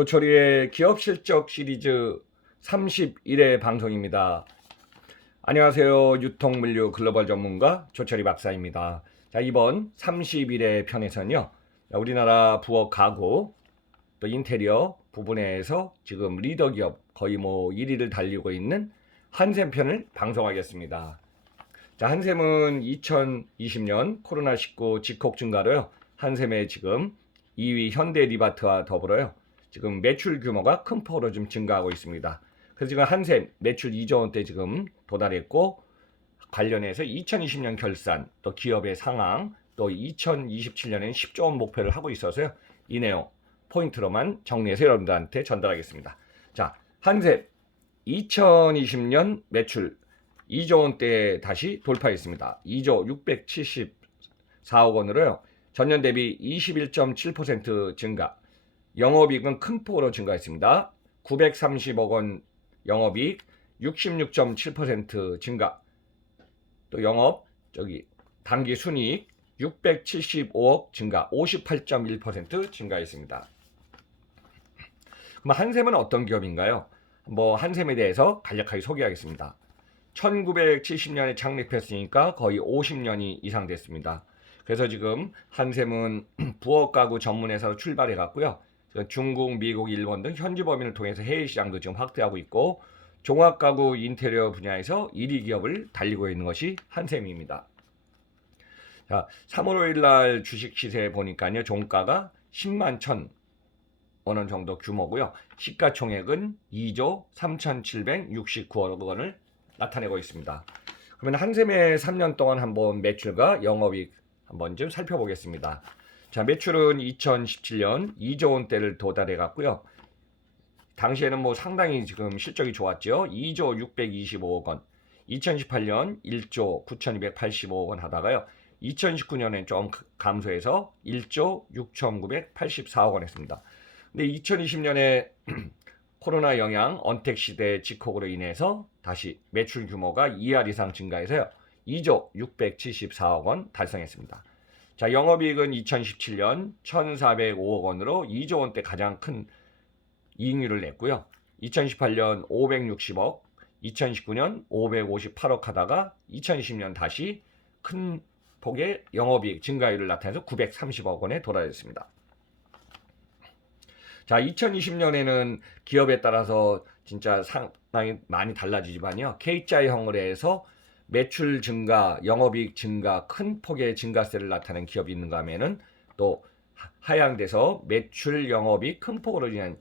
조철이의 기업 실적 시리즈 31회 방송입니다. 안녕하세요. 유통물류 글로벌 전문가 조철이 박사입니다. 자, 이번 31회 편에서는요. 우리나라 부엌 가구 또 인테리어 부분에서 지금 리더 기업 거의 1위를 달리고 있는 한샘 편을 방송하겠습니다. 자, 한샘은 2020년 코로나19 집콕 증가로요. 한샘의 지금 2위 현대리바트와 더불어요. 지금 매출 규모가 큰 폭으로 좀 증가하고 있습니다. 그래서 지금 한샘 매출 2조 원대 지금 도달했고, 관련해서 2020년 결산, 또 기업의 상황, 또 2027년에는 10조 원 목표를 하고 있어서요. 이 내용 포인트로만 정리해서 여러분들한테 전달하겠습니다. 자, 한샘 2020년 매출 2조 원대 다시 돌파했습니다. 2조 674억 원으로요. 전년 대비 21.7% 증가. 영업이익은 큰 폭으로 증가했습니다. 930억 원 영업이익 66.7% 증가. 또 영업 당기 순이익 675억 증가 58.1% 증가했습니다. 그럼 한샘은 어떤 기업인가요? 한샘에 대해서 간략하게 소개하겠습니다. 1970년에 창립했으니까 거의 50년이 이상 됐습니다. 그래서 지금 한샘은 부엌 가구 전문 회사로 출발해 갔고요. 중국, 미국, 일본 등 현지 범위를 통해서 해외 시장도 지금 확대하고 있고, 종합 가구 인테리어 분야에서 1위 기업을 달리고 있는 것이 한샘입니다. 자, 3월 5일 날 주식 시세 보니까요. 종가가 10만 1,000원 정도 규모고요. 시가총액은 2조 3,769억 원을 나타내고 있습니다. 그러면 한샘의 3년 동안 한번 매출과 영업이익 한번 좀 살펴보겠습니다. 자, 매출은 2017년 2조 원대를 도달해 갔고요. 당시에는 상당히 지금 실적이 좋았죠. 2조 625억 원. 2018년 1조 9,285억 원 하다가요. 2019년엔 좀 감소해서 1조 6,984억 원 했습니다. 근데 2020년에 코로나 영향 언택 시대 직콕으로 인해서 다시 매출 규모가 2할 이상 증가해서요. 2조 674억 원 달성했습니다. 자, 영업이익은 2017년 1,405억 원으로 2조 원대 가장 큰 이익률을 냈고요. 2018년 560억, 2019년 558억 하다가 2020년 다시 큰 폭의 영업이익 증가율을 나타내서 930억 원에 도달했습니다. 자, 2020년에는 기업에 따라서 진짜 상당히 많이 달라지지만요. K자형을 해서 매출 증가, 영업이익 증가, 큰 폭의 증가세를 나타낸 기업이 있는가 하면은 또 하향돼서 매출, 영업이익 큰 폭으로 인한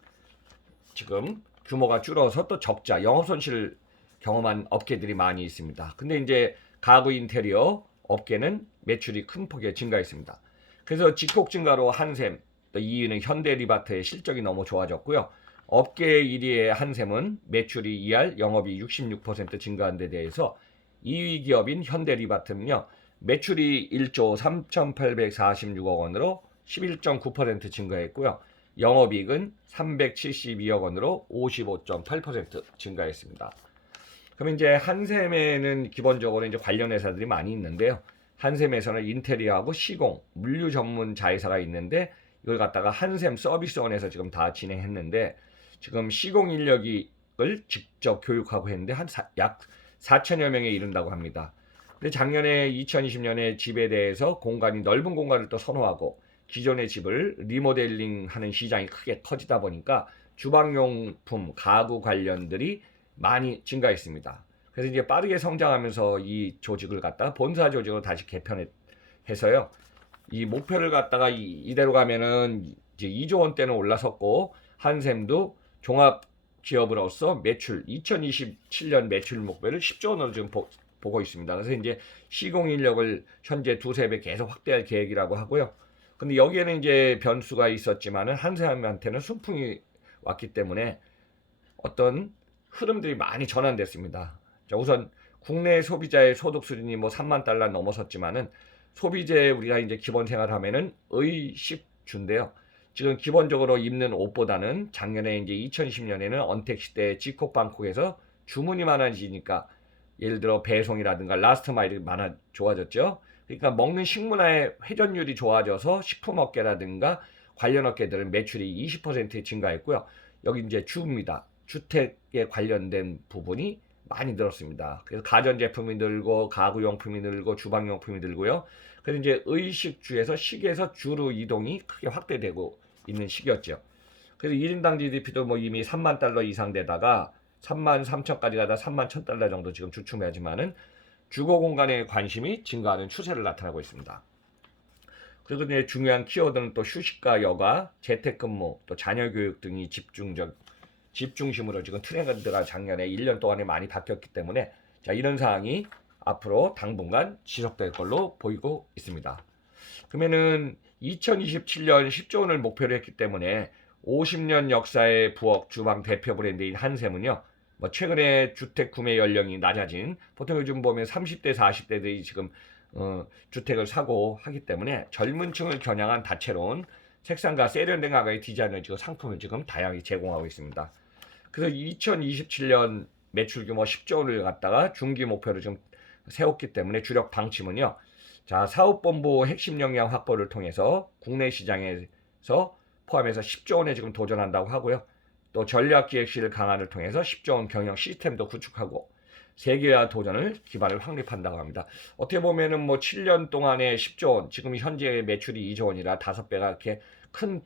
지금 규모가 줄어서 또 적자, 영업 손실을 경험한 업계들이 많이 있습니다. 근데 이제 가구 인테리어 업계는 매출이 큰 폭에 증가했습니다. 그래서 집콕 증가로 한샘, 또 2위는 현대리바트의 실적이 너무 좋아졌고요. 업계 1위의 한샘은 매출이 2할, 영업이 66% 증가한 데 대해서 2위 기업인 현대리바트는요. 매출이 1조 3,846억 원으로 11.9% 증가했고요. 영업이익은 372억 원으로 55.8% 증가했습니다. 그럼 이제 한샘에는 기본적으로 이제 관련 회사들이 많이 있는데요. 한샘에서는 인테리어하고 시공, 물류 전문 자회사가 있는데 이걸 갖다가 한샘 서비스원에서 지금 다 진행했는데, 지금 시공 인력을 직접 교육하고 했는데 약 4천여 명에 이른다고 합니다. 근데 작년에 2020년에 집에 대해서 넓은 공간을 또 선호하고 기존의 집을 리모델링하는 시장이 크게 커지다 보니까 주방용품, 가구 관련들이 많이 증가했습니다. 그래서 이제 빠르게 성장하면서 이 조직을 갖다가 본사 조직으로 다시 개편해서요. 이 목표를 갖다가 이대로 가면은 이제 2조 원대는 올라섰고, 한샘도 종합 기업으로서 매출 2027년 매출 목표를 10조 원으로 지금 보고 있습니다. 그래서 이제 시공 인력을 현재 두세 배 계속 확대할 계획이라고 하고요. 근데 여기에는 이제 변수가 있었지만은 한샘한테는 순풍이 왔기 때문에 어떤 흐름들이 많이 전환됐습니다. 자, 우선 국내 소비자의 소득 수준이 3만 달러 넘어섰지만은 소비재 우리가 이제 기본 생활하면은 의식주인데요. 지금 기본적으로 입는 옷보다는 작년에 이제 2020년에는 언택 시대 집콕 방콕에서 주문이 많아지니까 예를 들어 배송이라든가 라스트 마일이 좋아졌죠. 그러니까 먹는 식문화의 회전율이 좋아져서 식품업계라든가 관련 업계들은 매출이 20% 증가했고요. 여기 이제 주입니다. 주택에 관련된 부분이 많이 늘었습니다. 그래서 가전제품이 늘고 가구용품이 늘고 주방용품이 늘고요. 그래서 이제 의식주에서 식에서 주로 이동이 크게 확대되고 있는 시기였죠. 그래서 1인당 GDP도 뭐 이미 3만 달러 이상 되다가 3만 3천까지 가다 3만 1천 달러 정도 지금 주춤하지만은 주거 공간에 관심이 증가하는 추세를 나타내고 있습니다. 그리고 이제 중요한 키워드는 또 휴식과 여가, 재택근무, 또 자녀 교육 등이 집중심으로 지금 트렌드가 작년에 1년 동안에 많이 바뀌었기 때문에 자, 이런 사항이 앞으로 당분간 지속될 걸로 보이고 있습니다. 그러면은 2027년 10조 원을 목표로 했기 때문에 50년 역사의 부엌 주방 대표 브랜드인 한샘은요. 뭐 최근에 주택 구매 연령이 낮아진 보통 요즘 보면 30대 40대들이 지금 주택을 사고 하기 때문에 젊은 층을 겨냥한 다채로운 색상과 세련된 가구의 디자인을 지금 상품을 지금 다양하게 제공하고 있습니다. 그래서 2027년 매출 규모 10조 원을 갖다가 중기 목표를 좀 세웠기 때문에 주력 방침은요. 자, 사업본부 핵심 역량 확보를 통해서 국내 시장에서 포함해서 10조 원에 지금 도전한다고 하고요. 또 전략기획실 강화를 통해서 10조 원 경영 시스템도 구축하고 세계화 도전을 기반을 확립한다고 합니다. 어떻게 보면은 뭐 7년 동안에 10조 원, 지금 현재 매출이 2조 원이라 5배가 이렇게 큰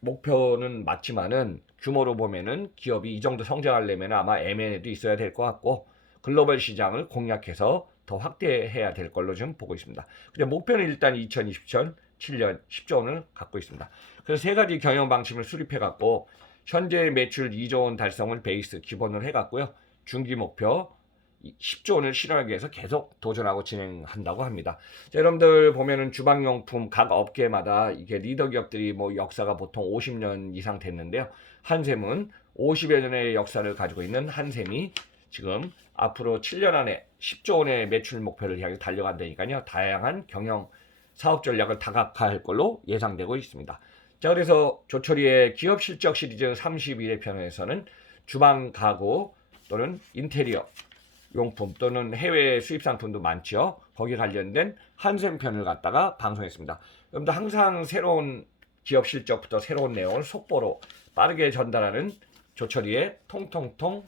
목표는 맞지만은 규모로 보면은 기업이 이 정도 성장하려면 아마 M&A도 있어야 될 것 같고 글로벌 시장을 공략해서 더 확대해야 될 걸로 좀 보고 있습니다. 근데 목표는 일단 2027년 10조 원을 갖고 있습니다. 그래서 세 가지 경영 방침을 수립해 갖고 현재 매출 2조 원 달성을 베이스 기본으로 해 갖고요. 중기 목표 10조 원을 실현하기 위해서 계속 도전하고 진행한다고 합니다. 자, 여러분들 보면은 주방용품 각 업계마다 이게 리더 기업들이 뭐 역사가 보통 50년 이상 됐는데요. 한샘은 50여 년의 역사를 가지고 있는 한샘이 지금 앞으로 7년 안에 10조 원의 매출 목표를 향해 달려간다니까요. 다양한 경영 사업 전략을 다각화할 걸로 예상되고 있습니다. 자, 그래서 조철이의 기업 실적 시리즈 31회 편에서는 주방 가구 또는 인테리어 용품 또는 해외 수입 상품도 많죠. 거기에 관련된 한샘 편을 갖다가 방송했습니다. 여러분들 항상 새로운 기업 실적부터 새로운 내용을 속보로 빠르게 전달하는 조철이의 통통통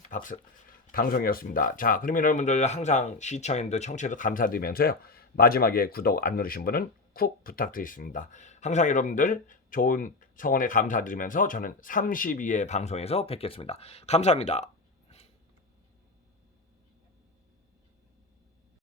방송이었습니다. 자, 그러면 여러분들 항상 시청해주셔서 청취해서 감사드리면서요. 마지막에 구독 안 누르신 분은 쿡 부탁드리겠습니다. 항상 여러분들 좋은 성원에 감사드리면서 저는 32회 방송에서 뵙겠습니다. 감사합니다.